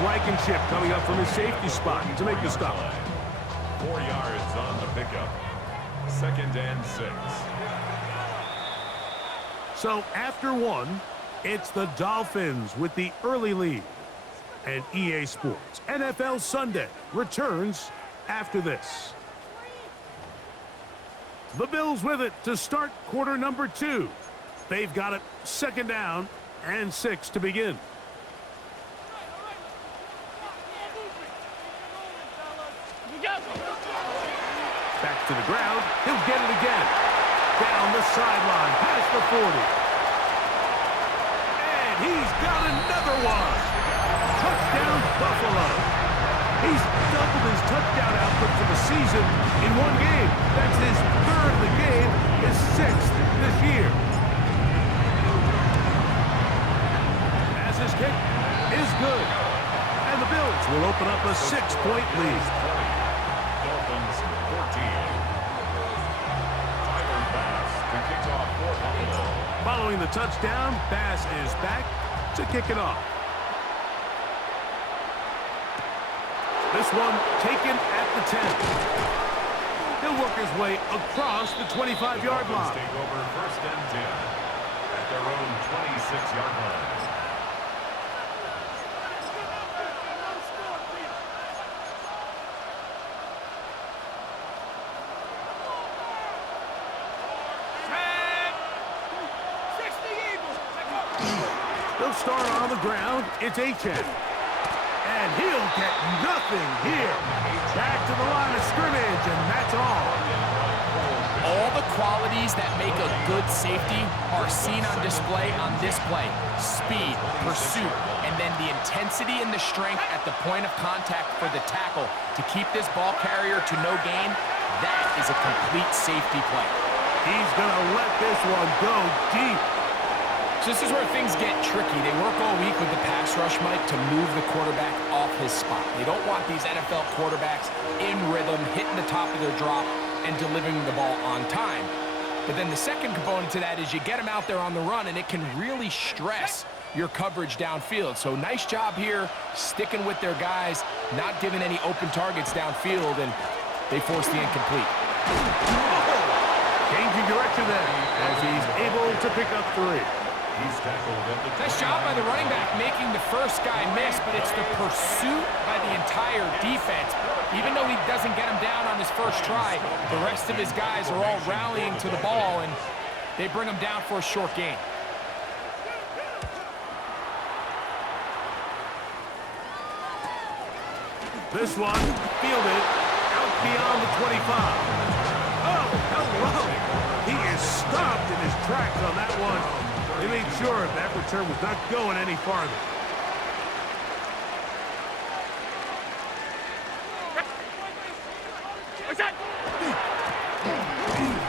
Blankenship coming up from his safety spot to make the stop. 4 yards on the pickup. 2nd and 6. So after one, it's the Dolphins with the early lead. And EA Sports NFL Sunday returns after this. The Bills with it to start quarter number 2. They've got it 2nd down and 6 to begin. Back to the ground. He'll get it again. Down the sideline, past the 40. And he's got another one. Touchdown, Buffalo. He's doubled his touchdown output for the season in one game. That's his 3rd of the game, his 6th this year. As his kick is good. And the Bills will open up a 6-point lead. Dolphins 14. Tyler Bass to kick off for Buffalo. Following the touchdown, Bass is back to kick it off. This one taken at the 10. He'll work his way across the 25-yard line. Take over 1st and 10 at their own 26-yard line. They'll start on the ground. It's Achane. And he'll get nothing here. Back to the line of scrimmage, and that's all. All the qualities that make a good safety are seen on display on this play. Speed, pursuit, and then the intensity and the strength at the point of contact for the tackle to keep this ball carrier to no gain. That is a complete safety play. He's going to let this one go deep. So this is where things get tricky. They work all week with the pass rush, Mike, to move the quarterback off his spot. They don't want these NFL quarterbacks in rhythm, hitting the top of their drop, and delivering the ball on time. But then the second component to that is you get them out there on the run, and it can really stress your coverage downfield. So nice job here, sticking with their guys, not giving any open targets downfield, and they force the incomplete. Changing direction then, as he's able to pick up 3. He's tackled at the Nice job by the running back making the first guy miss, but it's the pursuit by the entire defense. Even though he doesn't get him down on his first try, the rest of his guys are all rallying to the ball, and they bring him down for a short gain. This one, fielded, out beyond the 25. Oh, hello. He is stopped in his tracks on that one. They made sure that return was not going any farther.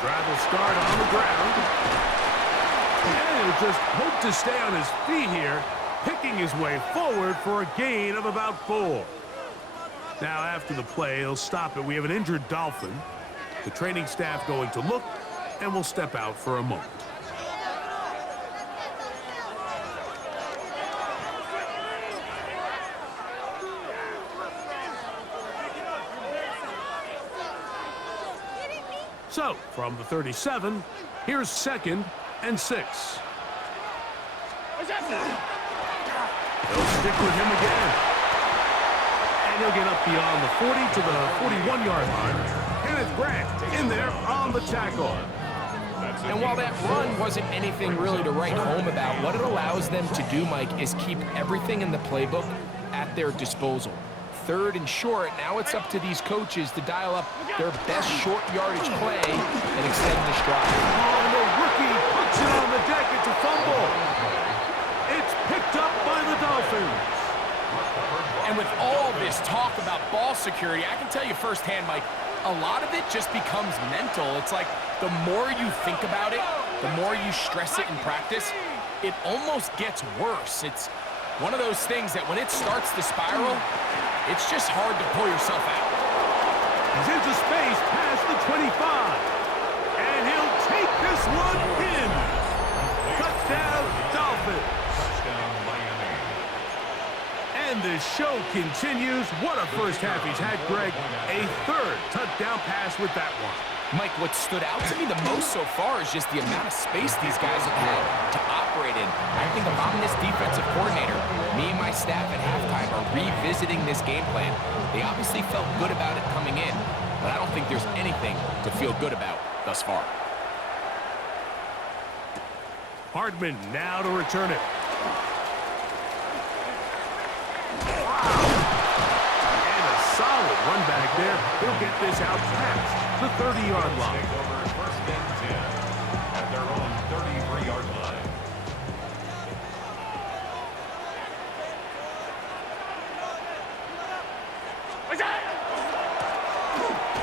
Drive will start on the ground. And he'll just hope to stay on his feet here, picking his way forward for a gain of about 4. Now, after the play, he'll stop it. We have an injured Dolphin. The training staff going to look, and will step out for a moment. So, from the 37, here's 2nd and 6. They'll stick with him again. And he'll get up beyond the 40 to the 41-yard line. Kenneth Grant in there on the tackle. And while that run wasn't anything really to write home about, what it allows them to do, Mike, is keep everything in the playbook at their disposal. 3rd and short, now it's up to these coaches to dial up their best short yardage play and extend this drive. Oh, and the rookie puts it on the deck. It's a fumble. It's picked up by the Dolphins. And with all this talk about ball security, I can tell you firsthand, Mike, a lot of it just becomes mental. It's like the more you think about it, the more you stress it in practice, it almost gets worse. It's one of those things that when it starts to spiral, it's just hard to pull yourself out. He's into space past the 25. And he'll take this one in. Touchdown, Dolphins. touchdown, Miami. And And the show continues. What a first half he's had, Greg. A third touchdown pass with that one. Mike, what stood out to me the most so far is just the amount of space these guys have had to operate in. I think if I'm this defensive coordinator, me and my staff at halftime are revisiting this game plan. They obviously felt good about it coming in, but I don't think there's anything to feel good about thus far. Hardman now to return it. Solid run back there. He'll get this out past the 30-yard line. Take over first and 10 at their own 33-yard line.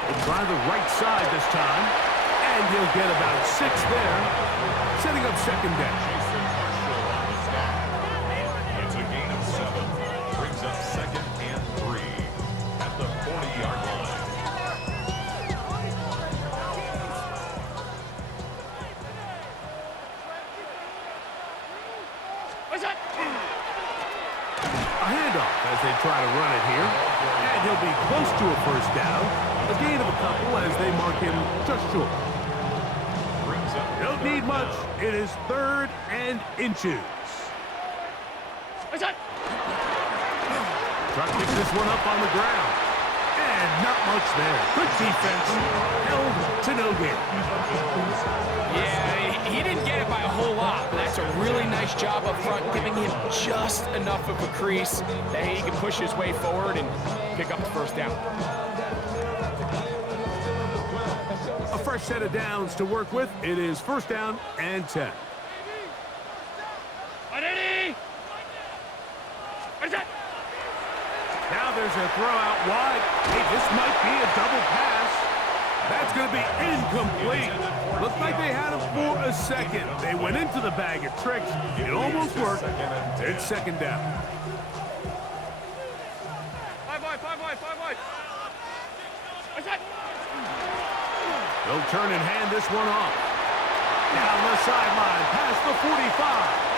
He'll try the right side this time, and he'll get about 6 there, setting up second down. It's a gain of 7. Brings up second and 3. The 40-yard line. A handoff as they try to run it here. And he'll be close to a first down. A gain of a couple as they mark him just short. Don't need much. It is 3rd and inches. Try to pick this one up on the ground. And not much there. Good defense. Held to no gain. Yeah, he didn't get it by a whole lot, but that's a really nice job up front, giving him just enough of a crease that he can push his way forward and pick up the first down. A fresh set of downs to work with. It is 1st down and 10. Now there's a throw out wide. Hey, this might be a double pass. That's going to be incomplete. Looked like they had him for a second. They went into the bag of tricks. It almost worked. It's 2nd down. 5 wide. They'll turn and hand this one off. Down the sideline, past the 45.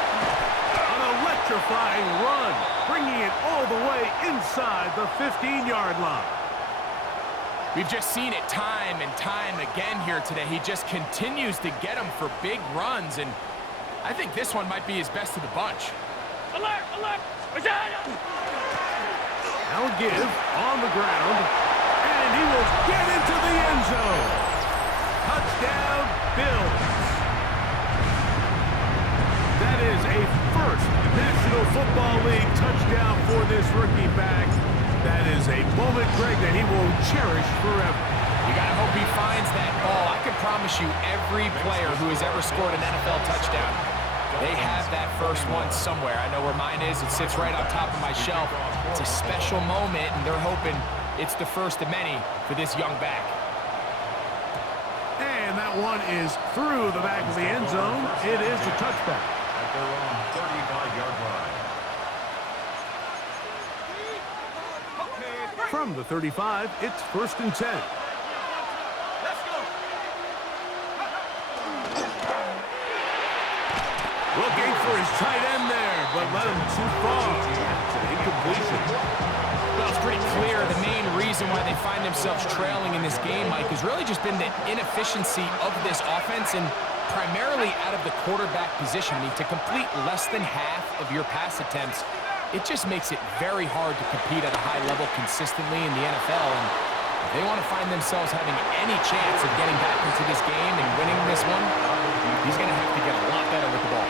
An electrifying run, bringing it all the way inside the 15-yard line. We've just seen it time and time again here today. He just continues to get them for big runs, and I think this one might be his best of the bunch. Alert! Now give on the ground, and he will get into the end zone. Touchdown, Bills. That is a first National Football League touchdown for this rookie back. That is a moment, Greg, that he will cherish forever. You got to hope he finds that ball. I can promise you every player who has ever scored an NFL touchdown, they have that first one somewhere. I know where mine is. It sits right on top of my shelf. It's a special moment, and they're hoping it's the first of many for this young back. And that one is through the back of the end zone. It is a touchback. At their own 35-yard line. From the 35, it's 1st and 10. Looking for his tight end there, but let him too far. It's an incompletion. Well, it's pretty clear the main reason why they find themselves trailing in this game, Mike, has really just been the inefficiency of this offense and primarily out of the quarterback position. I mean, to complete less than half of your pass attempts, it just makes it very hard to compete at a high level consistently in the NFL. And if they want to find themselves having any chance of getting back into this game and winning this one, he's going to have to get a lot better with the ball.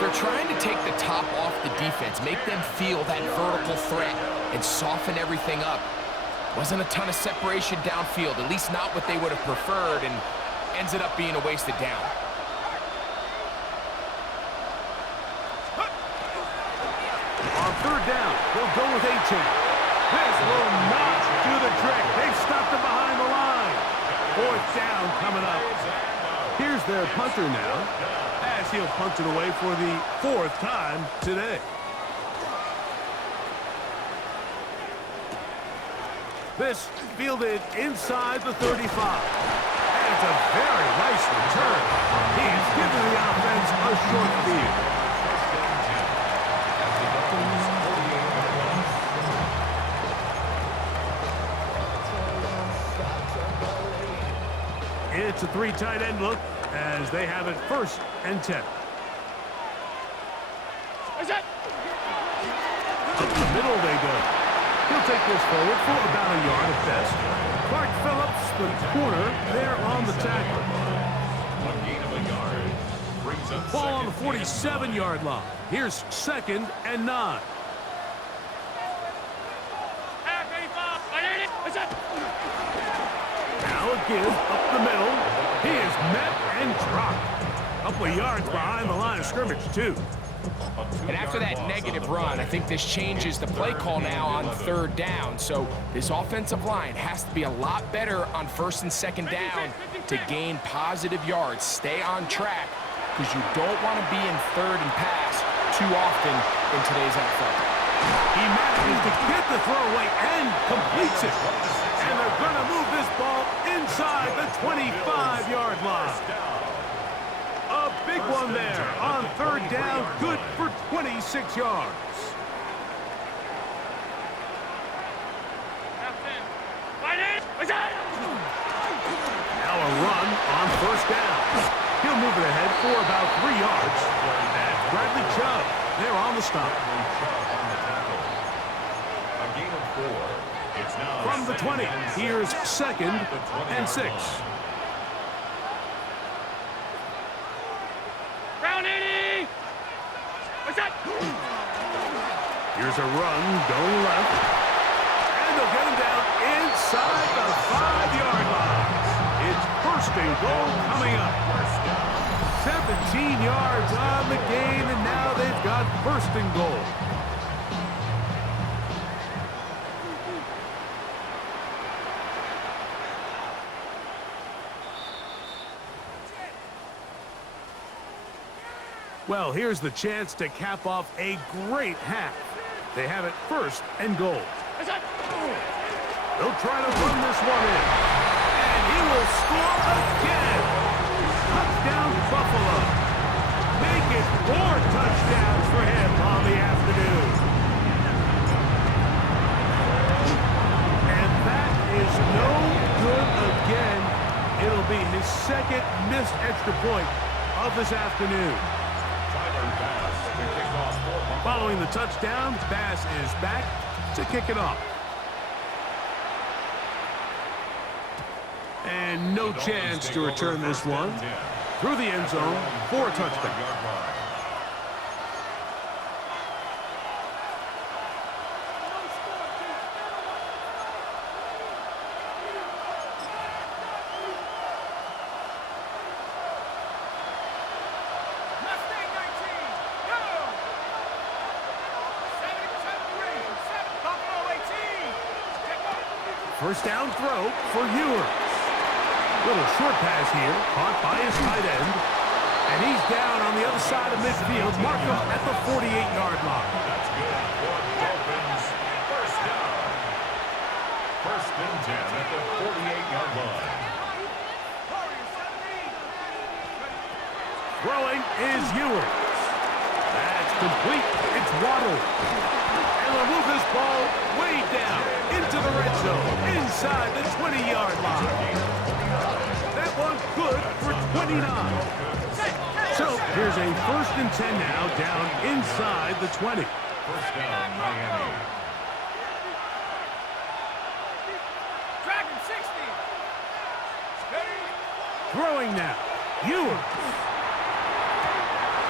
They're trying to take the top off the defense, make them feel that vertical threat, and soften everything up. Wasn't a ton of separation downfield, at least not what they would have preferred, and ends up being a wasted down. On 3rd down, they'll go with A-Chain. This will not do the trick. They've stopped him behind the line. 4th down coming up. Here's their punter now, as he'll punt it away for the 4th time today. This fielded inside the 35. And it's a very nice return. He's given the offense a short field. It's a 3 tight end look as they have it 1st and 10. Is it? Up the middle they go. He'll take this forward for about a yard at best. Clark Phillips, the corner, there on the tackle. A gain of a yard. Brings up Ball on the second and 47-yard line. Here's 2nd and 9. Half 85. I need it. Is it? Now a give up the middle. He is met and dropped. Couple of yards behind the line of scrimmage, too. And after that negative run, I think this changes the play call now on 3rd down. So this offensive line has to be a lot better on 1st and 2nd down to gain positive yards. Stay on track because you don't want to be in 3rd and pass too often in today's NFL. He manages to get the throwaway and completes it. And they're going to move this ball inside the 25-yard line. A big one there on 3rd down, good for 26 yards. Half 10. I need it. Is it? Now a run on 1st down. He'll move it ahead for about 3 yards. That's Bradley Chubb. They're on the stop. A gain of 4. It's now From the 20, here's 2nd and 6. Round 80. Is it? Here's a run going left. And they'll get him down inside the 5-yard line. It's 1st and goal coming up. 17 yards on the gain, and now they've got 1st and goal. Well, here's the chance to cap off a great half. They have it 1st and goal. Is it? They'll try to run this one in. And he will score again. Touchdown, Buffalo. Make it 4 touchdowns for him on the afternoon. And that is no good again. It'll be his 2nd missed extra point of this afternoon. Following the touchdown, Bass is back to kick it off. And no chance to return this one. Through the end zone for a touchdown. First down throw for Ewers. Little short pass here, caught by his tight end. And he's down on the other side of midfield. Mark him at the 48-yard line. That's good for Dolphins. First down. 1st and 10 at the 48-yard line. Throwing is Ewers. That's complete. It's Waddle. And they'll move this ball way down into the red zone, inside the 20-yard line. That one good for 29. So here's a 1st and 10 now, down inside the 20. First down, Miami. Dragon 60. Throwing now, Ewers.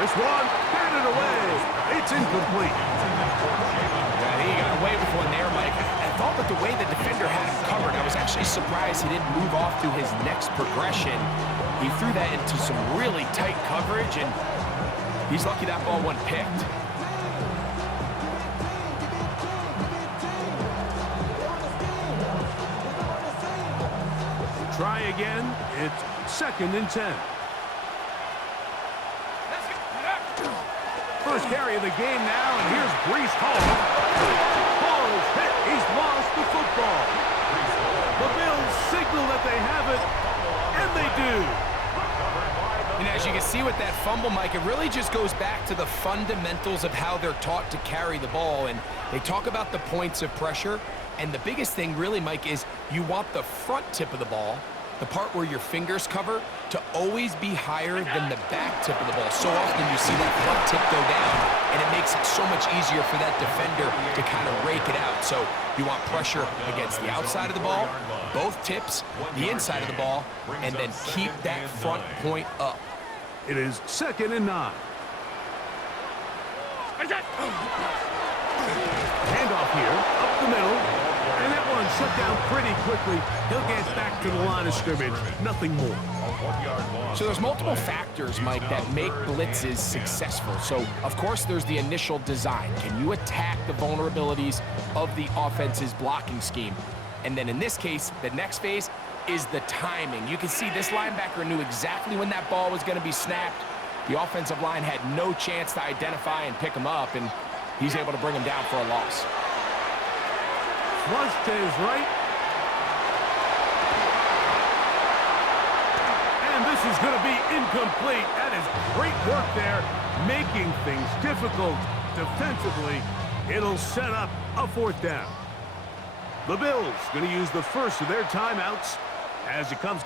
This one batted away. It's incomplete. Yeah, he got away with one there, Mike. I thought that the way the defender had him covered, I was actually surprised he didn't move off to his next progression. He threw that into some really tight coverage, and he's lucky that ball wasn't picked. Try again. It's 2nd and 10. First carry of the game now, and here's Breece Hall. Hall is hit. He's lost the football. The Bills signal that they have it, and they do. And as you can see with that fumble, Mike, it really just goes back to the fundamentals of how they're taught to carry the ball. And they talk about the points of pressure. And the biggest thing really, Mike, is you want the front tip of the ball the part where your fingers cover, to always be higher than the back tip of the ball. So often you see that front tip go down, and it makes it so much easier for that defender to kind of rake it out. So you want pressure against the outside of the ball, both tips, the inside of the ball, and then keep that front point up. It is 2nd and 9. Handoff here, up the middle, and that one shut down pretty quickly. He'll get back to the line of scrimmage, nothing more. So there's multiple factors, Mike, that make blitzes successful. So, of course, there's the initial design. Can you attack the vulnerabilities of the offense's blocking scheme? And then in this case, the next phase is the timing. You can see this linebacker knew exactly when that ball was going to be snapped. The offensive line had no chance to identify and pick him up, and he's able to bring him down for a loss. Flush to his right. And this is going to be incomplete. That is great work there, making things difficult defensively. It'll set up a 4th down. The Bills going to use the first of their timeouts as it comes.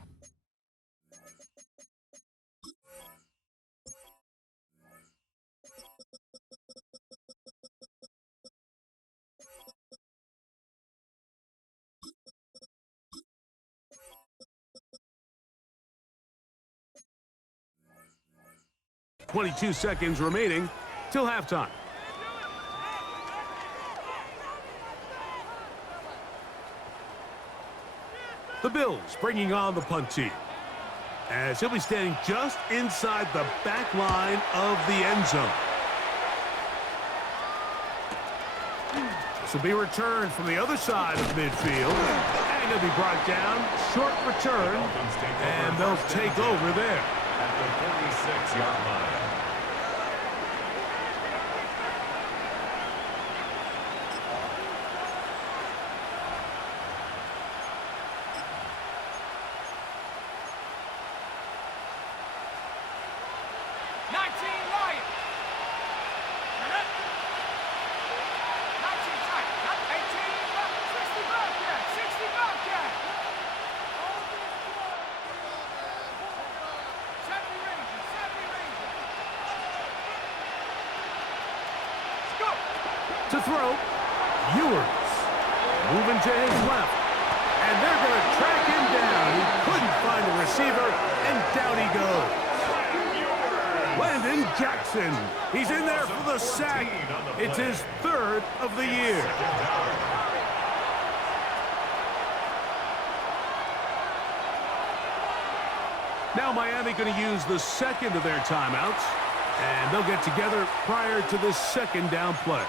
.22 seconds remaining till halftime. The Bills bringing on the punt team, as he'll be standing just inside the back line of the end zone. This will be returned from the other side of midfield, and he'll be brought down. Short return, and they'll take over there. At the 46-yard line. To throw, Ewers moving to his left, and they're going to track him down. He couldn't find a receiver, and down he goes. Landon Jackson, he's in there for the sack. It's his 3rd of the year. Now Miami going to use the 2nd of their timeouts, and they'll get together prior to this 2nd down play.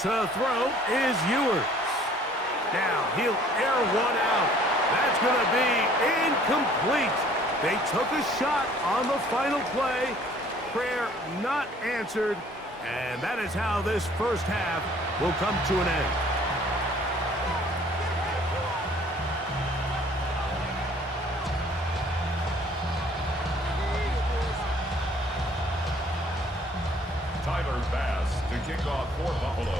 To throw is Ewers. Now he'll air one out. That's going to be incomplete. They took a shot on the final play. Prayer not answered. And that is how this first half will come to an end. To kick off for Buffalo.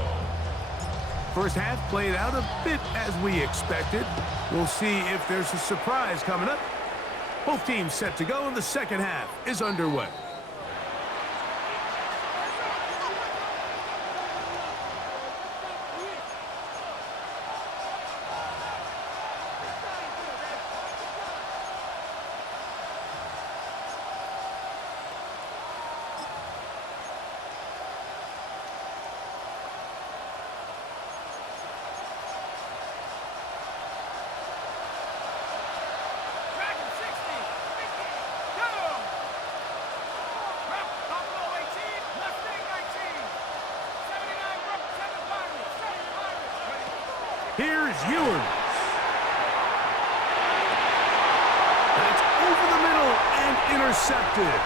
First half played out a bit as we expected. We'll see if there's a surprise coming up. Both teams set to go, and the second half is underway. Ewers. That's over the middle and intercepted.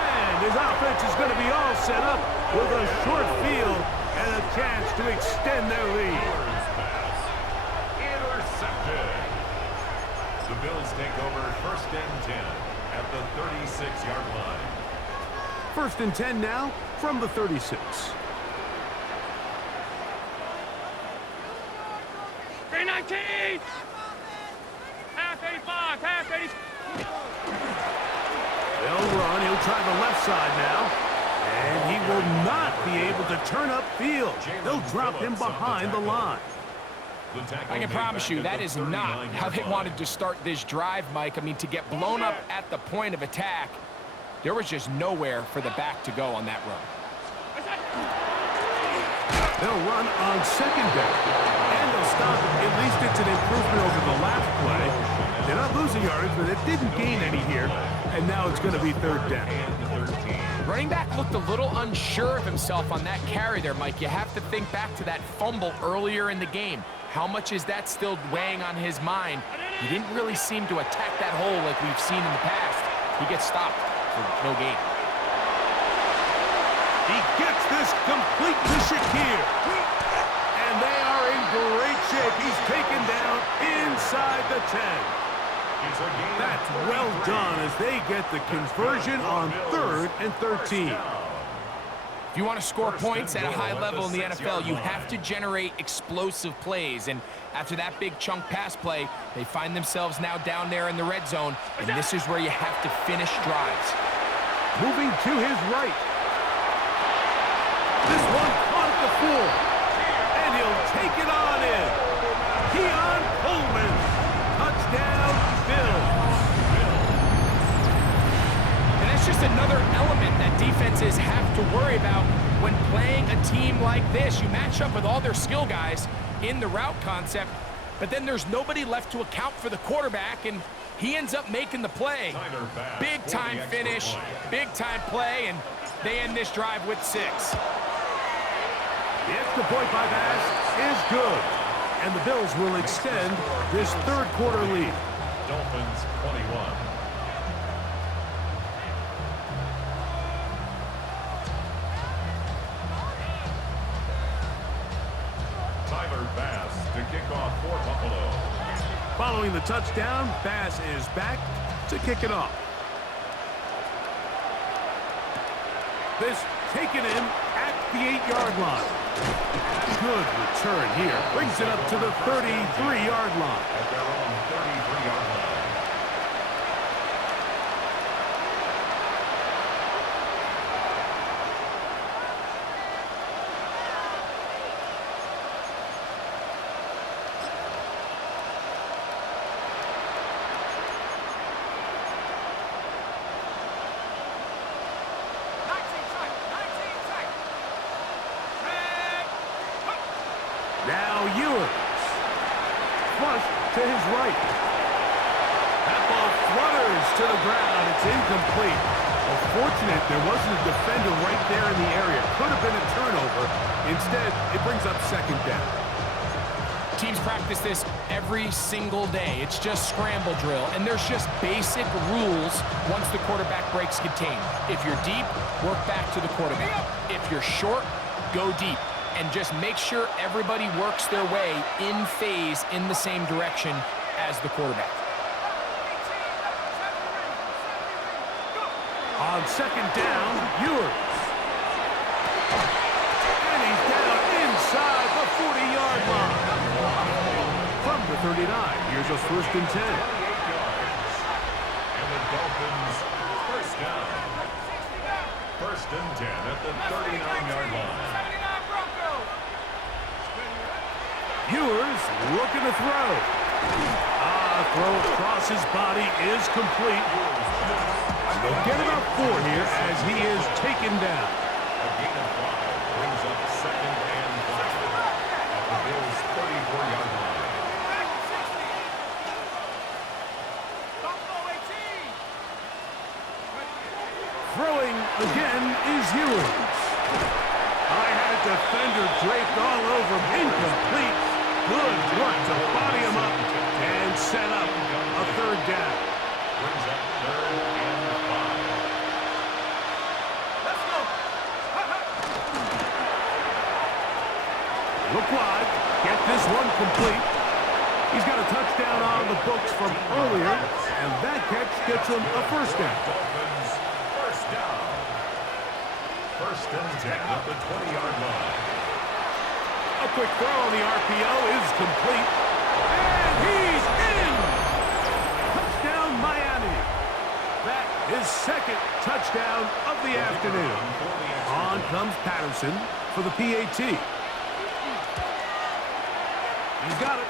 And his offense is going to be all set up with a short field and a chance to extend their lead. Intercepted. The Bills take over 1st and 10 at the 36-yard line. 1st and 10 now from the 36. 319! Half 85, half 80. They'll run. He'll try the left side now. And he will not be able to turn upfield. They'll drop him behind the line. I can promise you that is not how they wanted to start this drive, Mike. I mean, to get blown up at the point of attack, there was just nowhere for the back to go on that run. They'll run on 2nd down. And they'll stop it. At least it's an improvement over the last play. They're not losing yards, but it didn't gain any here. And now it's going to be 3rd down. Running back looked a little unsure of himself on that carry there, Mike. You have to think back to that fumble earlier in the game. How much is that still weighing on his mind? He didn't really seem to attack that hole like we've seen in the past. He gets stopped for no gain. He gets this complete to Shakir. And they are in great shape. He's taken down inside the 10. That's well done as they get the conversion on 3rd and 13. If you want to score points at a high level in the NFL, you have to generate explosive plays. And after that big chunk pass play, they find themselves now down there in the red zone. And this is where you have to finish drives. Moving to his right. This one caught at the 4. And he'll take it on in. Keon Coleman. Touchdown, Bills. And that's just another element that defenses have to worry about when playing a team like this. You match up with all their skill guys in the route concept, but then there's nobody left to account for the quarterback, and he ends up making the play. Big time finish, big time play, and they end this drive with 6. The extra point by Bass is good. And the Bills will extend this 3rd quarter lead. Dolphins 21. Tyler Bass to kick off for Buffalo. Following the touchdown, Bass is back to kick it off. This taken in at the 8-yard line. Good return here. Brings it up to the 33-yard line. At their own 33-yard line. Now Ewers. Flush to his right. That ball flutters to the ground. It's incomplete. Fortunate there wasn't a defender right there in the area. Could have been a turnover. Instead, it brings up 2nd down. Teams practice this every single day. It's just scramble drill, and there's just basic rules once the quarterback breaks contain. If you're deep, work back to the quarterback. If you're short, go deep. And just make sure everybody works their way in phase in the same direction as the quarterback. On 2nd down, Ewers. And he's down inside the 40-yard line. From the 39, here's a 1st and 10. And the Dolphins 1st down. 1st and 10 at the 39-yard line. Ewers looking to throw. Throw across his body is complete. They'll get about 4 here as he is taken down. A gain of 5 brings up 2nd and 5 at the Bills' 34-yard line. Throwing again is Ewers. I had a defender draped all over him. Incomplete. Good work to body him up and set up a third down. Brings up 3rd and 5. Let's go. Look wide. Get this one complete. He's got a touchdown on the books from earlier, and that catch gets him a first down. Dolphins, first down. 1st and 10 at the 20-yard line. A quick throw on the RPO is complete. And he's in! Touchdown, Miami. That is 2nd touchdown of the afternoon. On comes Patterson for the PAT. He's got it.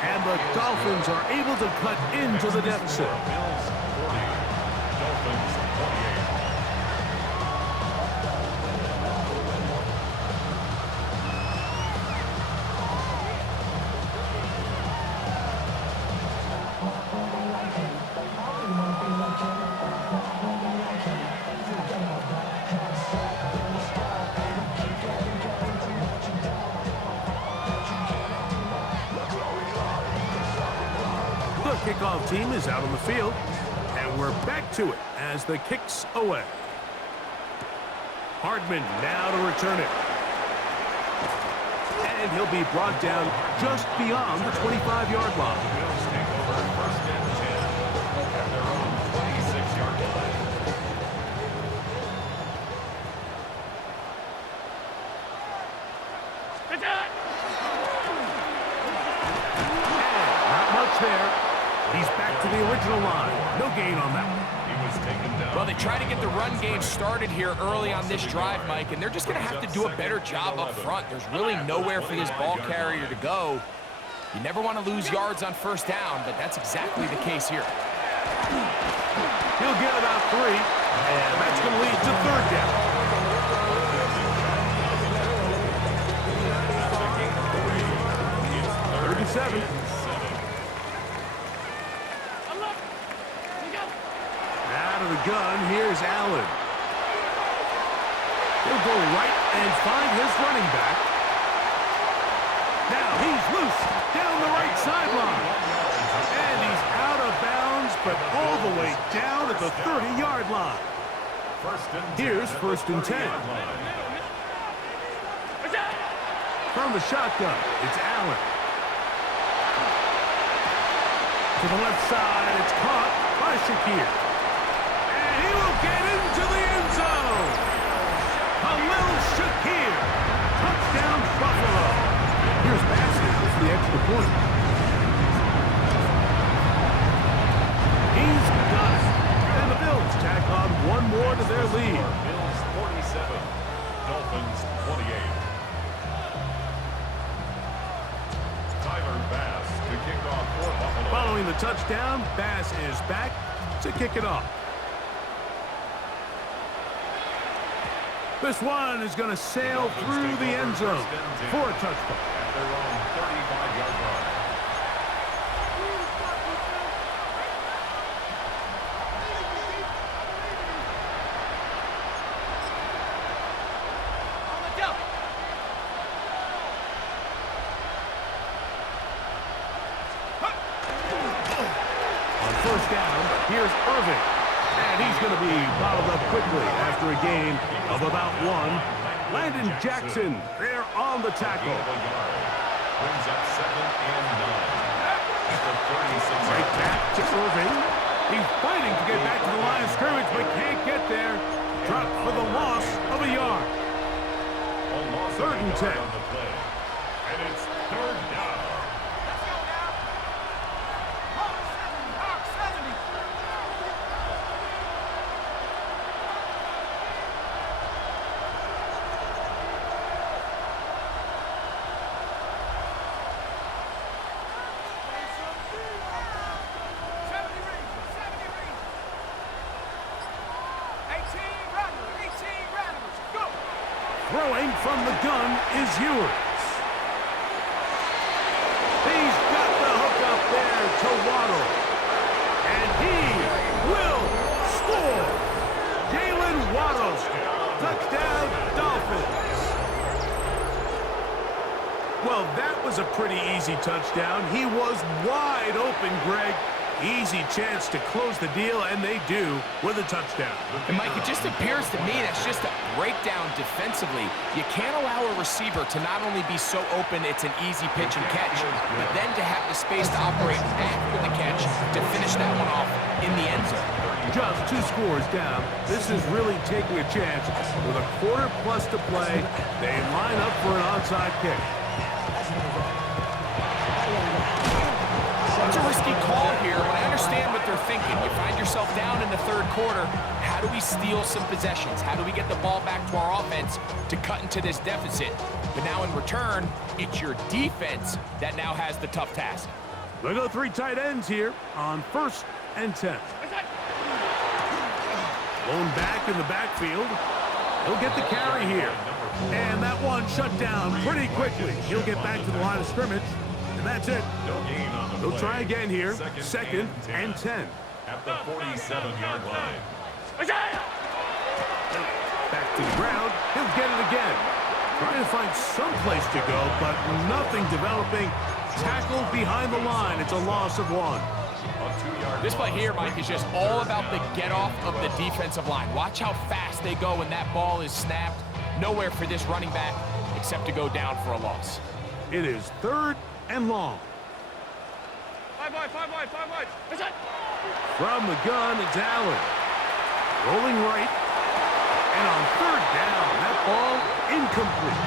And the Dolphins are able to cut into the deficit. Bills 40, Dolphins 28. The kickoff team is out on the field, and we're back to it as the kick's away. Hardman now to return it. And he'll be brought down just beyond the 25-yard line. Bills take over 1st and 10 at their own 26-yard line. Good shot. And not much there. He's back to the original line. No gain on that one. He was taken down. Well, they try to get the run game started here early on this drive, Mike, and they're just going to have to do a better job up front. There's really nowhere for this ball carrier to go. You never want to lose yards on 1st down, but that's exactly the case here. He'll get about 3, and that's going to lead to 3rd down. Third and 7. Out of the gun, here's Allen. He'll go right and find his running back. Now he's loose down the right sideline. And he's out of bounds, but all the way down at the 30-yard line. Here's 1st and 10. From the shotgun, it's Allen. To the left side, it's caught by Shakir. And he will get into the end zone. Khalil Shakir. Touchdown, Buffalo. Here's Bassett for the extra point. He's got it. And the Bills tack on one more to their lead. Bills 47, Dolphins 28. Tyler Bass to kick off for Buffalo. Following the touchdown, Bass is back to kick it off. This one is going to sail through the end zone for a touchdown. At their own 35-yard line. On 1st down, here's Irving. And he's going to be bottled up quickly after a gain of about 1. Landon Jackson there on the tackle. Brings up 2nd and 9. At the 36. Right back to Irving. He's fighting to get back to the line of scrimmage, but can't get there. Dropped for the loss of a yard. 3rd and 10. On the play. And it's 3rd down. Throwing from the gun is Ewers. He's got the hook up there to Waddle. And he will score. Jalen Waddle. Touchdown, Dolphins. Well, that was a pretty easy touchdown. He was wide open, Greg. Easy chance to close the deal, and they do with a touchdown. And, Mike, it just appears to me that's just a breakdown defensively. You can't allow a receiver to not only be so open it's an easy pitch and catch, but then to have the space to operate after the catch to finish that one off in the end zone. Just 2 scores down. This is really taking a chance. With a quarter plus to play, they line up for an onside kick. It's a risky call here, but I understand what they're thinking. You find yourself down in the third quarter. How do we steal some possessions? How do we get the ball back to our offense to cut into this deficit? But now in return, it's your defense that now has the tough task. They go 3 tight ends here on 1st and 10. Blown back in the backfield. He'll get the carry here. And that one shut down pretty quickly. He'll get back to the line of scrimmage. And that's it. They'll try again here. 2nd and 10. At the 47-yard line. Back to the ground. He'll get it again. Trying to find some place to go, but nothing developing. Tackled behind the line. It's a loss of 1. This play here, Mike, is just all about the get-off of the defensive line. Watch how fast they go when that ball is snapped. Nowhere for this running back except to go down for a loss. It is 3rd and long. 5 wide. From the gun, it's Allen. Rolling right. And on 3rd down, that ball incomplete.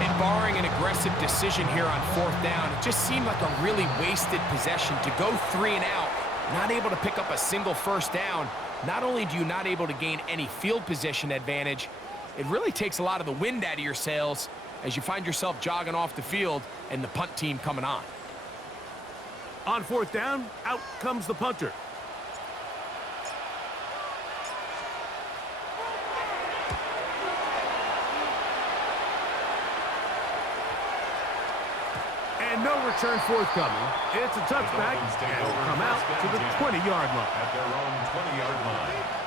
And barring an aggressive decision here on 4th down, it just seemed like a really wasted possession to go 3 and out, not able to pick up a single 1st down. Not only do you not able to gain any field position advantage, it really takes a lot of the wind out of your sails as you find yourself jogging off the field and the punt team coming on. On 4th down, out comes the punter. And no return forthcoming. It's a touchback, and will come out to the 20-yard line. At their own 20-yard line.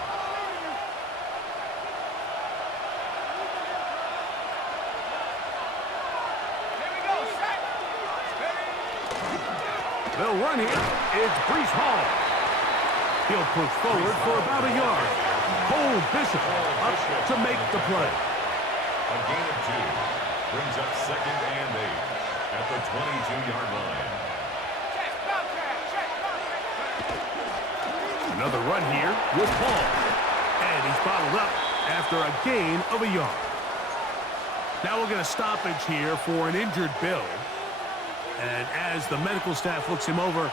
They'll run here. It's Breece Hall. He'll push forward for about a yard. Cole Bishop up to make the play. A gain of 2. Brings up 2nd and 8 at the 22-yard line. Another run here with Hall. And he's bottled up after a gain of a yard. Now we'll get a stoppage here for an injured Bill. And as the medical staff looks him over,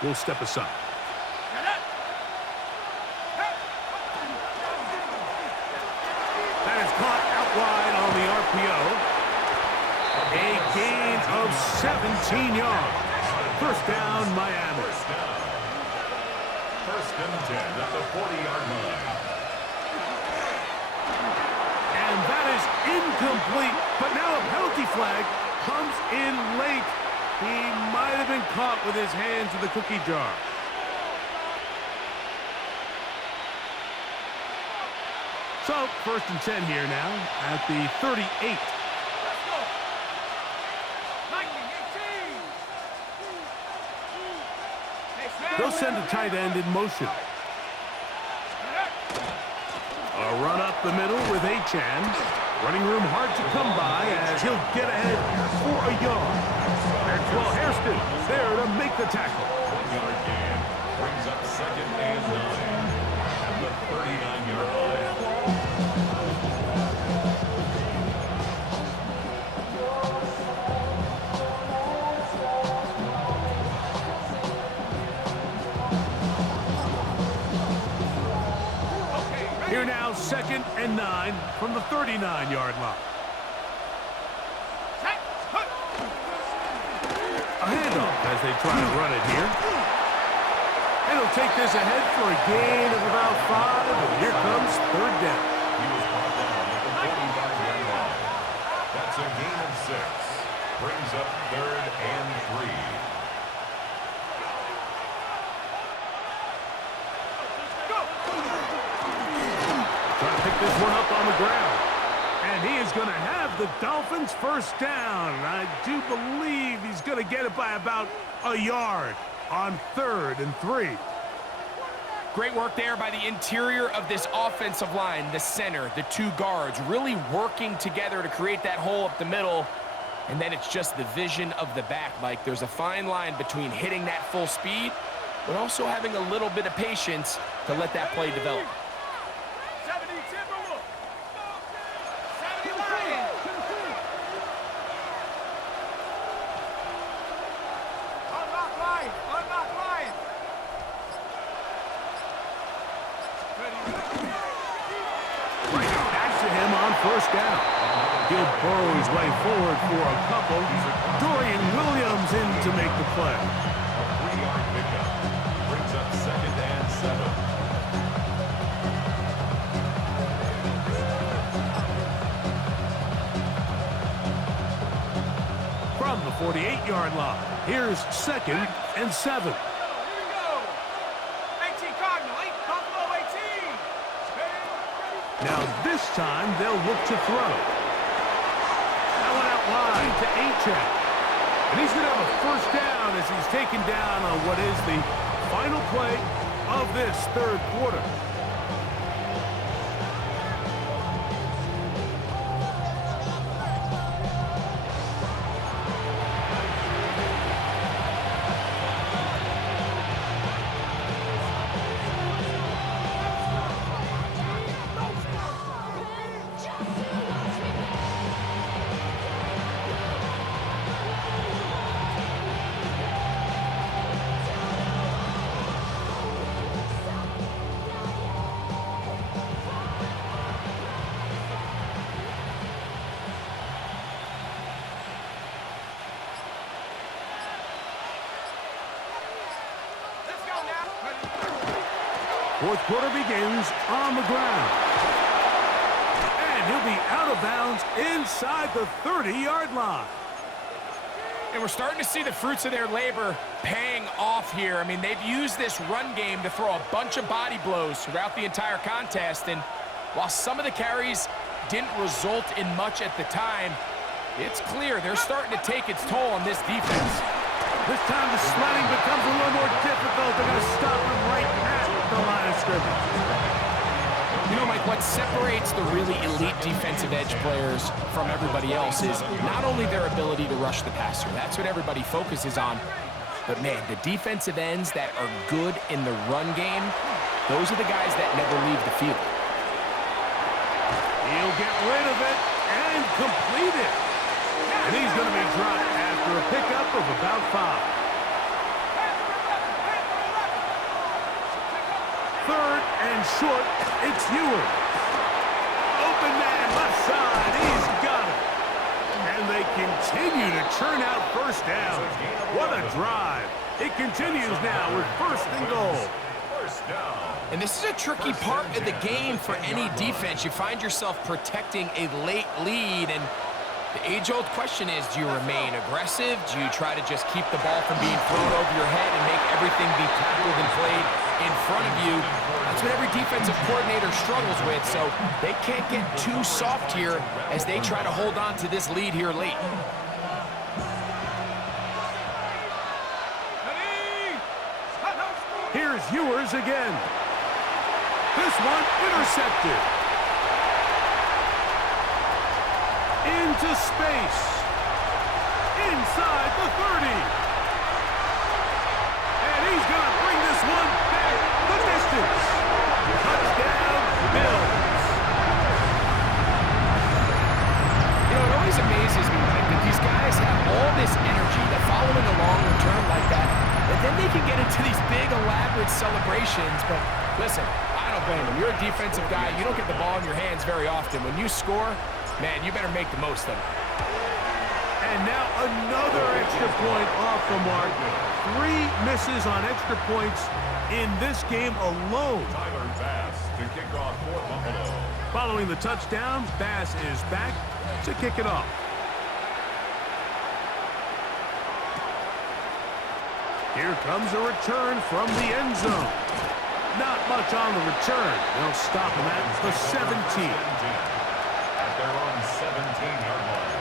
we'll step aside. That is caught out wide on the RPO. A gain of 17 yards. 1st down, Miami. 1st and 10 at the 40-yard line. And that is incomplete. But now a penalty flag comes in late. He might have been caught with his hands in the cookie jar. So, 1st and 10 here now at the 38. They'll send a tight end in motion. A run up the middle with Achan. Running room hard to come by as he'll get ahead for a yard. Maxwell Hairston there to make the tackle. 1-yard gain. Brings up 2nd and 9 at the 39-yard line. Here now, 2nd and 9 from the 39-yard line. A handoff as they try to run it here. And he'll take this ahead for a gain of about 5, and here comes 3rd down. He was brought down at the 45-yard line. That's a gain of 6. Brings up 3rd and 3. Trying to pick this one up on the ground. And he is going to have the Dolphins first down. I do believe he's going to get it by about a yard on 3rd and 3. Great work there by the interior of this offensive line, the center, the 2 guards, really working together to create that hole up the middle. And then it's just the vision of the back, Mike. There's a fine line between hitting that full speed, but also having a little bit of patience to let that play develop. 70 Timberwolves. 70 Lions. Unlock Lion. Unlock Lion. Back to him on first down. He'll burrow his way forward for a couple. Dorian Williams in to make the play. A 3-yard pickup. Brings up 2nd and 7. From the 48-yard line, here's 2nd and 7. Here we go. 18 Cardinal. 8 Buffalo 18. Now this time they'll look to throw. That one out wide to Achek. And he's going to have a first down as he's taken down on what is the final play of this 3rd quarter. Fourth quarter begins on the ground. And he'll be out of bounds inside the 30-yard line. And we're starting to see the fruits of their labor paying off here. I mean, they've used this run game to throw a bunch of body blows throughout the entire contest. And while some of the carries didn't result in much at the time, it's clear they're starting to take its toll on this defense. This time the sledding becomes a little more difficult. They're going to stop him right at the line of scrimmage. You know, Mike, what separates the really elite defensive edge players from everybody else is not only their ability to rush the passer. That's what everybody focuses on. But, man, the defensive ends that are good in the run game, those are the guys that never leave the field. He'll get rid of it and complete it. And he's going to be dropped after a pickup of about 5. 3rd and short, it's Ewers. Open man, left side, he's got it. And they continue to churn out first down. What a drive. It continues now with 1st and goal. First down. And this is a tricky part of the game for any defense. You find yourself protecting a late lead, and the age-old question is, do you remain aggressive? Do you try to just keep the ball from being thrown over your head and make everything be tackled and played in front of you? That's what every defensive coordinator struggles with, so they can't get too soft here as they try to hold on to this lead here late. Here's Ewers again. This one intercepted. Into space. Inside the 30. And he's going to bring this one back the distance. Touchdown, Bills. You know, it always amazes me, Mike, that these guys have all this energy. They're following a long return like that, and then they can get into these big, elaborate celebrations. But listen, I don't blame them. You're a defensive guy. You don't get the ball in your hands very often. When you score, man, you better make the most of it. And now another extra point off the mark. 3 misses on extra points in this game alone. Tyler Bass to kick off for Buffalo. Following the touchdown, Bass is back to kick it off. Here comes a return from the end zone. Not much on the return. They'll stop him at the 17. at their own 17-yard line.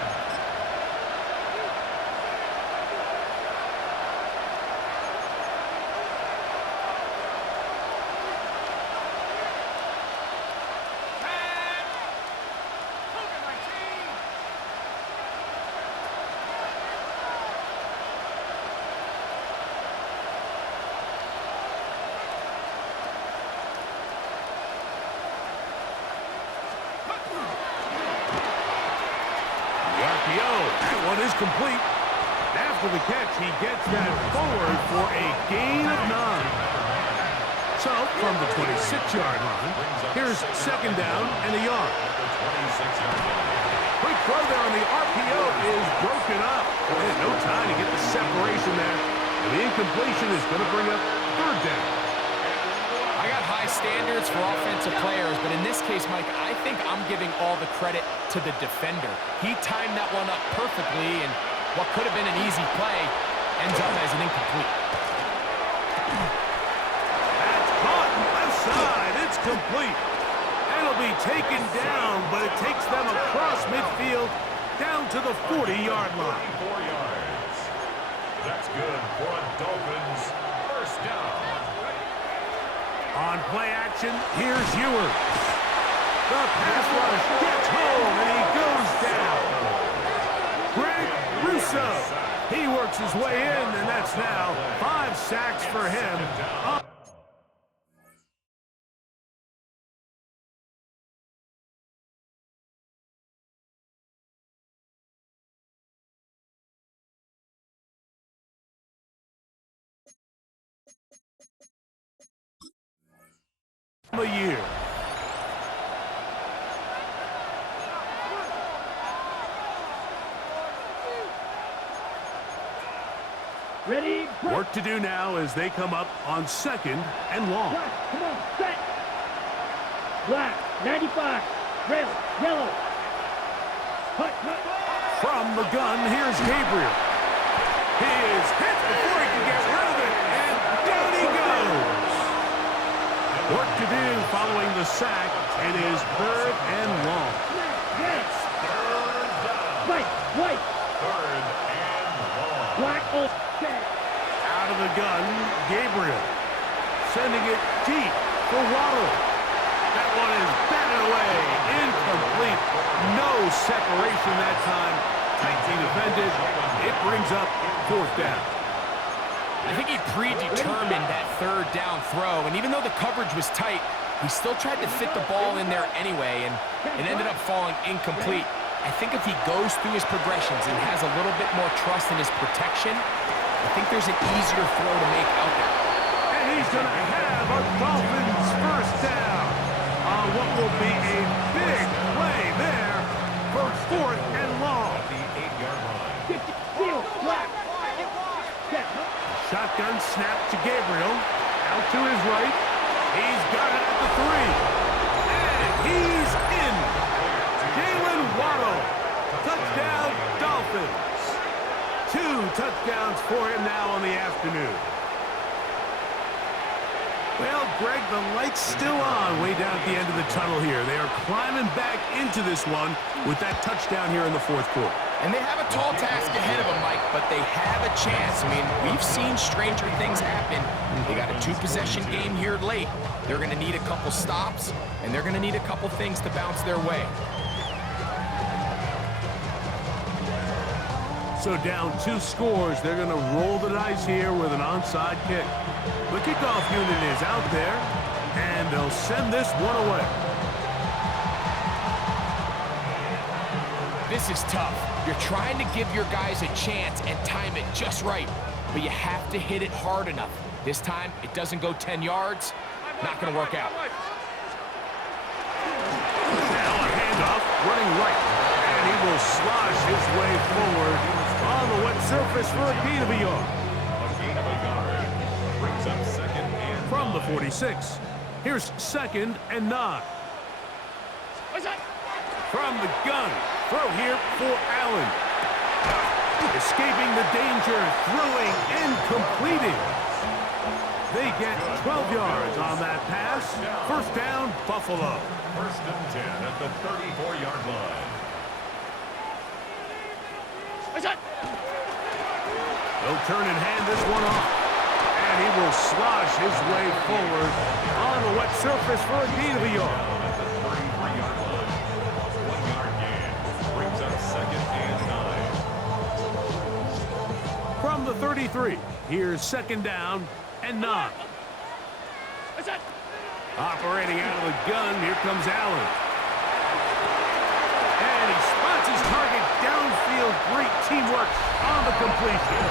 That one is complete. After the catch, he gets that forward for a gain of 9. So, from the 26-yard line, here's second down and a yard. Quick throw there on the RPO is broken up. There's no time to get the separation there. And the incompletion is going to bring up third down. I got high standards for offensive players, but in this case, Mike, I think I'm giving all the credit to the defender. He timed that one up perfectly, and what could have been an easy play ends up as an incomplete. That's caught left side. It's complete. And it'll be taken down, but it takes them across midfield down to the 40-yard line. 4 yards. That's good for a Dolphins first down. On play action, here's Ewers. The pass rush gets home, and he goes down. Greg Russo, he works his way in, and that's now 5 sacks for him. A year. Ready? Work to do now as they come up on second and long. Black, come on, set. Black, 95. Red, yellow. Hut, hut. From the gun, here's Gabriel. He is hit before he can get rid of it, and down he goes. Work to do following the sack. It is third and long. Red. White, white. Third and long. Black, oh, set. Out of the gun, Gabriel. Sending it deep for Waddle. That one is batted away. Incomplete. No separation that time. Tightly defended. It brings up fourth down. I think he predetermined that third down throw, and even though the coverage was tight, he still tried to fit the ball in there anyway, and it ended up falling incomplete. I think if he goes through his progressions and has a little bit more trust in his protection, I think there's an easier throw to make out there. And he's going to have a Dolphins first down on what will be a big play there for fourth and long. At the 8-yard line. Steal, black. Set, Shotgun snap to Gabriel. Out to his right. He's got it at the 3. And he's in. Jalen Waddle. Touchdown, Dolphins. 2 touchdowns for him now on the afternoon. Well, Greg, the light's still on way down at the end of the tunnel here. They are climbing back into this one with that touchdown here in the fourth quarter. And they have a tall task ahead of them, Mike, but they have a chance. I mean, we've seen stranger things happen. They got a 2-possession game here late. They're going to need a couple stops, and they're going to need a couple things to bounce their way. So down 2 scores, they're going to roll the dice here with an onside kick. The kickoff unit is out there, and they'll send this one away. This is tough. You're trying to give your guys a chance and time it just right, but you have to hit it hard enough. This time, it doesn't go 10 yards. Not going to work out. Now a handoff, running right, and he will slosh his way forward on the wet surface for a gain of a yard. A gain of a yard. Brings up second and From the 46, here's second and 9. From the gun, throw here for Allen. Escaping the danger, throwing and completing. They get 12 yards on that pass. First down, Buffalo. First and 10 at the 34-yard line. He'll turn and hand this one off. And he will slosh his way forward on the wet surface for a gain of a yard. At the 33-yard line. 1-yard gain. Brings up second and 9. From the 33, here's second down and 9. Operating out of the gun, here comes Allen. And he spots his target downfield. Great teamwork on the completion.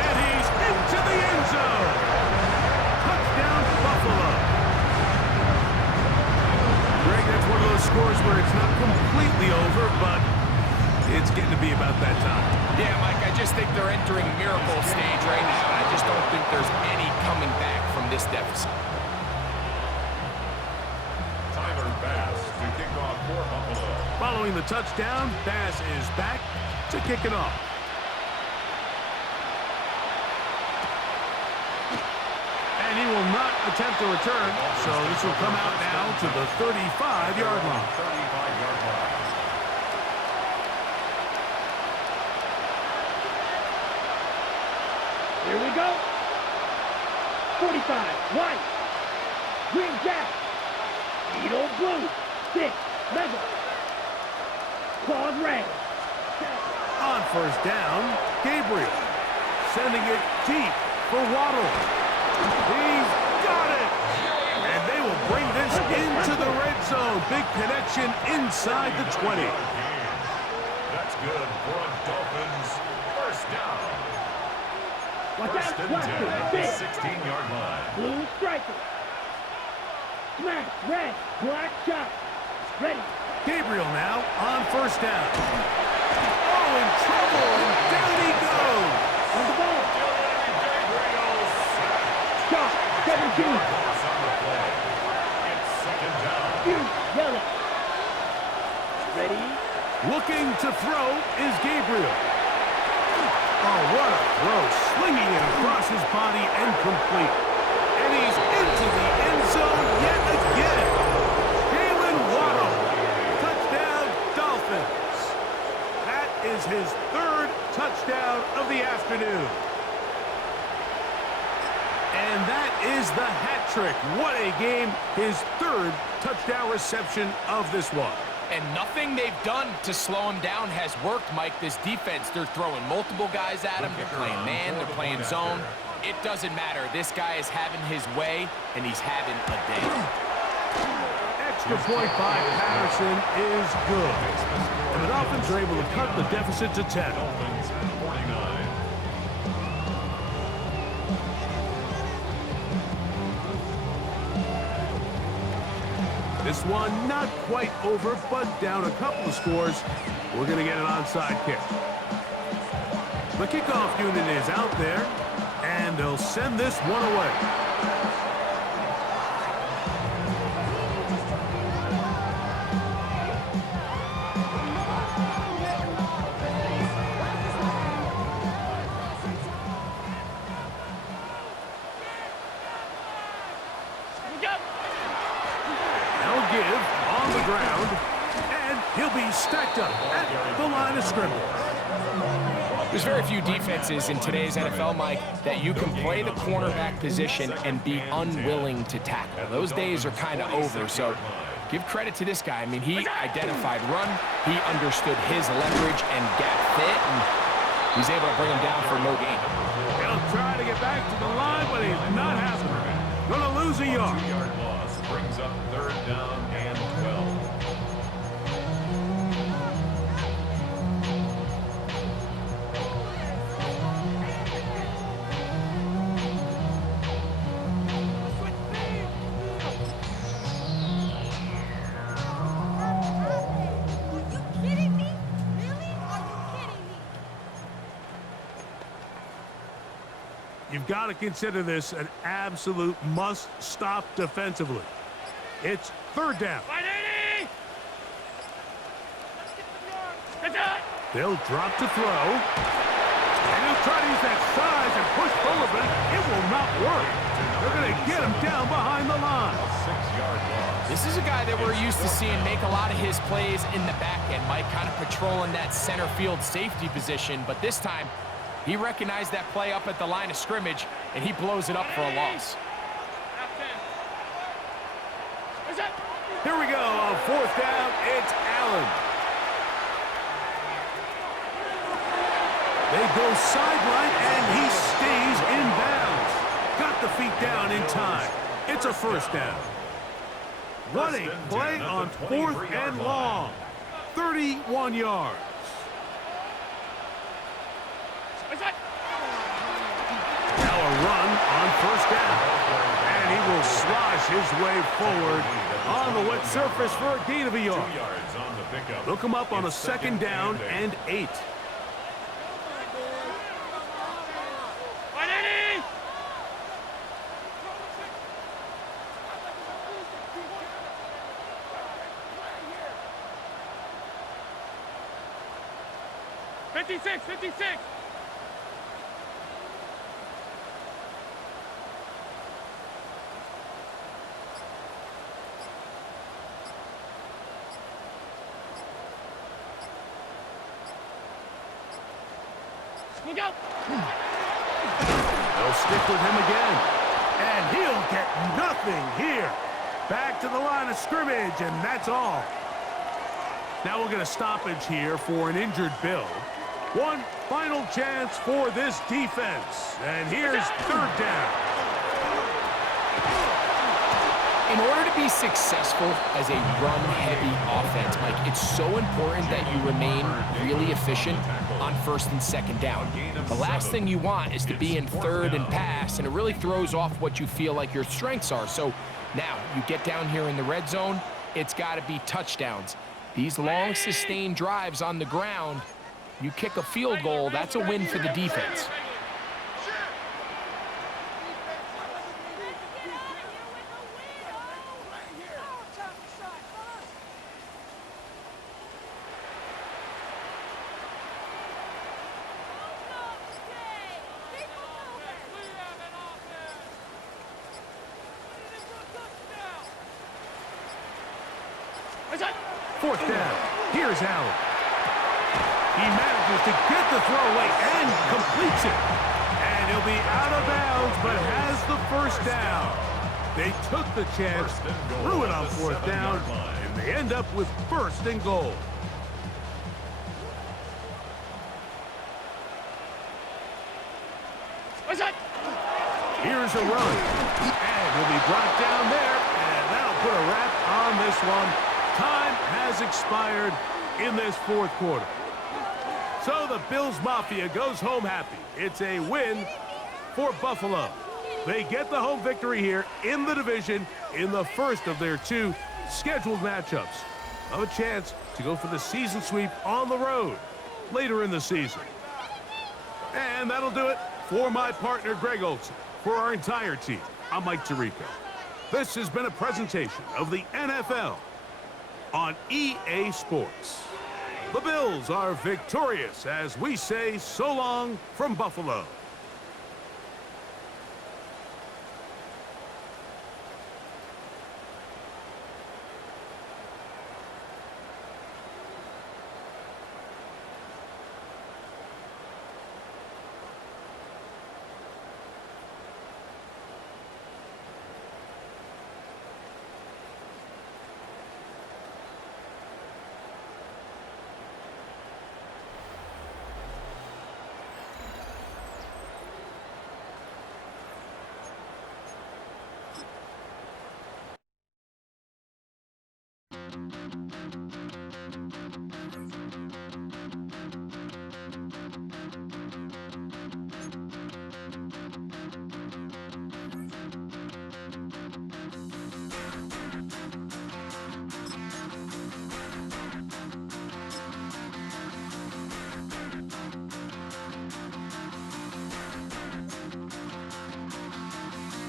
And he's into the end zone. Touchdown, Buffalo. Greg, that's one of those scores where it's not completely over, but it's getting to be about that time. Yeah, Mike, I just think they're entering miracle stage right now, and I just don't think there's any coming back from this deficit. To kick off for Buffalo. Following the touchdown, Bass is back to kick it off. And he will not attempt to return, so this will come out now to the 35-yard line. 35-yard line. Here we go. 45, white. Green jack. Edo blue. 6, mega. Claude red. On first down, Gabriel sending it deep for Waddle. He's got it! And they will bring this into the red zone. Big connection inside the 20. That's good for a Dolphins first down. Watch First out, and watch 10 it. at the Big. 16-yard line. Blue striker. Smash, red, black shot. Ready. Gabriel now on first down. Oh, in trouble, and down he goes. On the ball. Stop. 17. Loss on the play. It's second down. Yellow. Ready. Looking to throw is Gabriel. Oh, what a throw. Slinging it across his body and complete. And he's into the end zone yet again. Jalen Waddle. Touchdown, Dolphins. That is his third touchdown of the afternoon. And that is the hat trick. What a game. His third touchdown reception of this one. And nothing they've done to slow him down has worked, Mike. This defense, they're throwing multiple guys at him. They're playing man, they're playing zone. It doesn't matter. This guy is having his way, and he's having a day. Extra point by Patterson is good. And the Dolphins are able to cut the deficit to 10. Dolphins 49. This one not quite over, but down a couple of scores. We're going to get an onside kick. The kickoff unit is out there, and they'll send this one away. They'll give on the ground, and he'll be stacked up at the line of scrimmage. There's very few defenses in today's NFL, Mike, that you can play the cornerback position and be unwilling to tackle. Those days are kind of over, so give credit to this guy. I mean, he identified run, he understood his leverage and gap fit, and he's able to bring him down for no gain. He'll try to get back to the line, but he's not happening. Gonna lose a yard. 2-yard loss brings up third down and 12. You've got to consider this an absolute must-stop defensively. It's third down. They'll drop to throw. And he'll try to use that size and push forward, but it will not work. They're going to get him down behind the line. A 6-yard loss. This is a guy that we're used to seeing make a lot of his plays in the back end, Mike, kind of patrolling that center field safety position. But this time, he recognized that play up at the line of scrimmage, and he blows it up for a loss. Here we go on 4th down. It's Allen. They go sideline, and he stays in bounds. Got the feet down in time. It's a 1st down. What a play on 4th and long. 31 yards. Now a run on 1st down. And he will slosh his way forward on the wet surface for a gain of a yard. 2 yards on the pickup. Look him up on a 2nd down and 8. '56. Look out! They'll stick with him again. And he'll get nothing here. Back to the line of scrimmage, and that's all. Now we'll get a stoppage here for an injured Bill. One final chance for this defense. And here's 3rd down. In order to be successful as a run-heavy offense, Mike, it's so important that you remain really efficient on 1st and 2nd down. The last thing you want is to be in 3rd and pass, and it really throws off what you feel like your strengths are. So now you get down here in the red zone, it's got to be touchdowns. These long, sustained drives on the ground, you kick a field goal, that's a win for the defense. Fourth down. Here's Allen. He manages to get the throw away and completes it. And he'll be out of bounds, but has the 1st down. They took the chance, threw it on 4th down, and they end up with 1st and goal. Here's a run. And he'll be brought down there, and that'll put a wrap on this one. Time has expired in this 4th quarter. So the Bills Mafia goes home happy. It's a win for Buffalo. They get the home victory here in the division in the first of their 2 scheduled matchups. Have a chance to go for the season sweep on the road later in the season. And that'll do it for my partner, Greg Olson. For our entire team, I'm Mike Tirico. This has been a presentation of the NFL on EA Sports. The Bills are victorious as we say so long from Buffalo.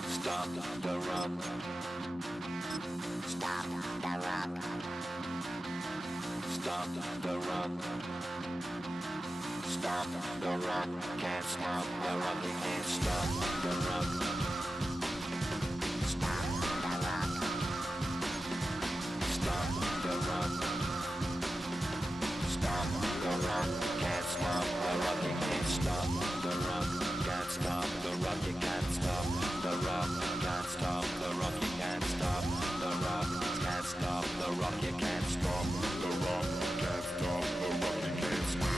Stop the run. Stop the run. Stop the run. stop the rock, can't stop the rock, you can't stop the rock. Stop the rock. Stop the rock. Stop the rock, can't stop the rock, you can't stop the rock, can't stop the rock, you can't stop the rock, can't stop the rock, you can't stop the rock, can't stop the rock, you can't stop the rock, can't stop the rock, you can't stop.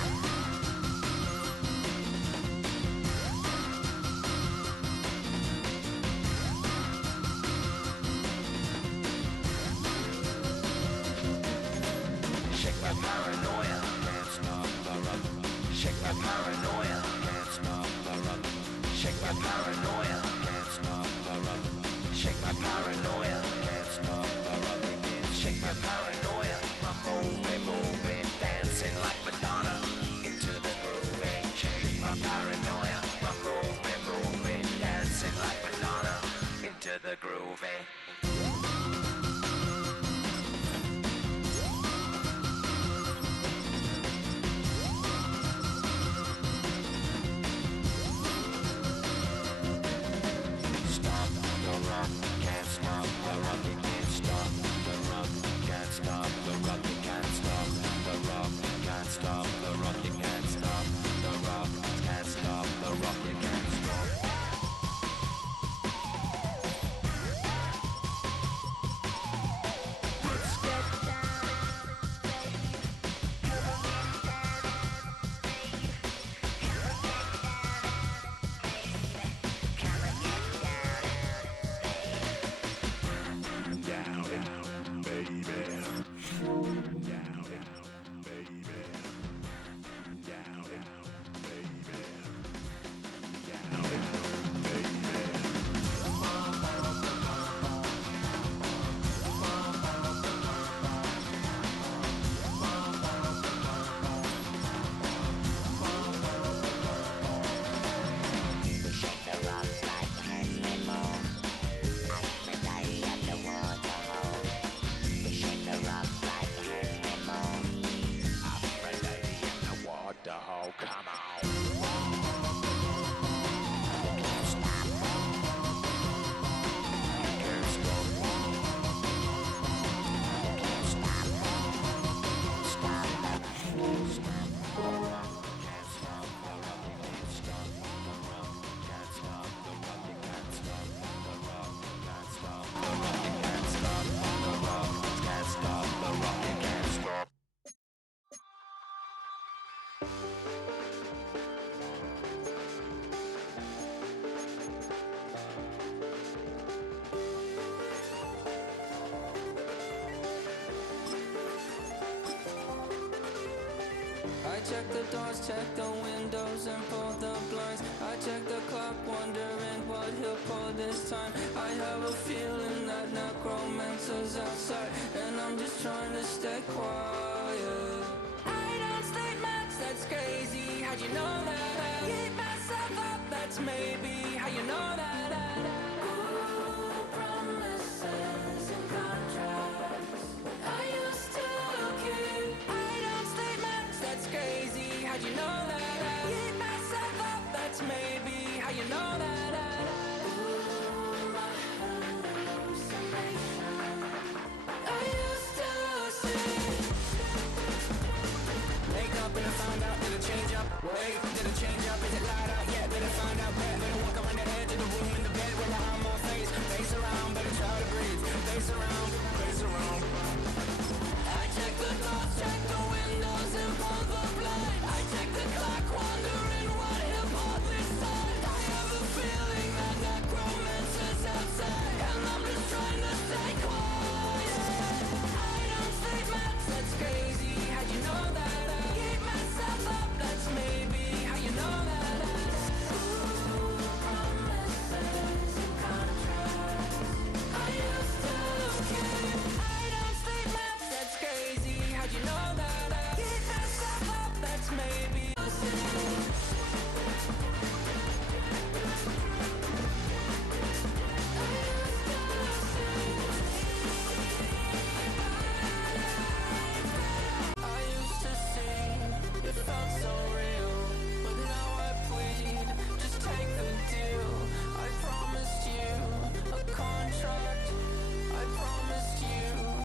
Shake my paranoia, can't stop the rock. Shake my paranoia, can't stop the rock. Shake my paranoia, can't stop the rock. Shake my paranoia, can't stop the rock. Shake my paranoia, I'm moving, dancing like Madonna into the groove. Shake my paranoia, I'm moving, dancing like Madonna into the groove. Stop the rock, can't stop the rock, you can't stop the rock, can't stop the rock, you can't stop the rock, can't stop the rock, you can't stop the rock, can't stop the rock, you can't stop. Let's get down, baby. Down, baby. Down, baby. Down, baby. Down, Shake the rock like Hannibal. Aphrodite at the waterhole. You shake the rock like Hannibal. Aphrodite at the waterhole. Come on. You can't stop. You can't stop. You can't stop. Stop the rock. Stop the rock. Can't stop the rock. You can't stop the rock. Can't stop the rock. You can't stop the rock. Can't stop the rock. You can't stop the rock. Can't stop the rock. You can't stop. I check the doors, check the windows, and pull the blinds. I check the clock, wondering what he'll pull this time. I have a feeling that necromancer's outside, and I'm just trying to stay quiet. I don't sleep much, that's crazy. How'd you know that? Keep myself up, that's maybe how you know that. Ooh, promises and contracts. I used to keep. I don't sleep much, that's crazy. How'd you know that? Keep myself up, that's maybe how you know that. Ooh, my hallucination. I used to see. Wake up and I found out, did it change up? Wait, did it change up? Is it light out yet? Did it find out better? Better walk around the edge of the room in the bed where I'm on face around, better try to breathe. Face around,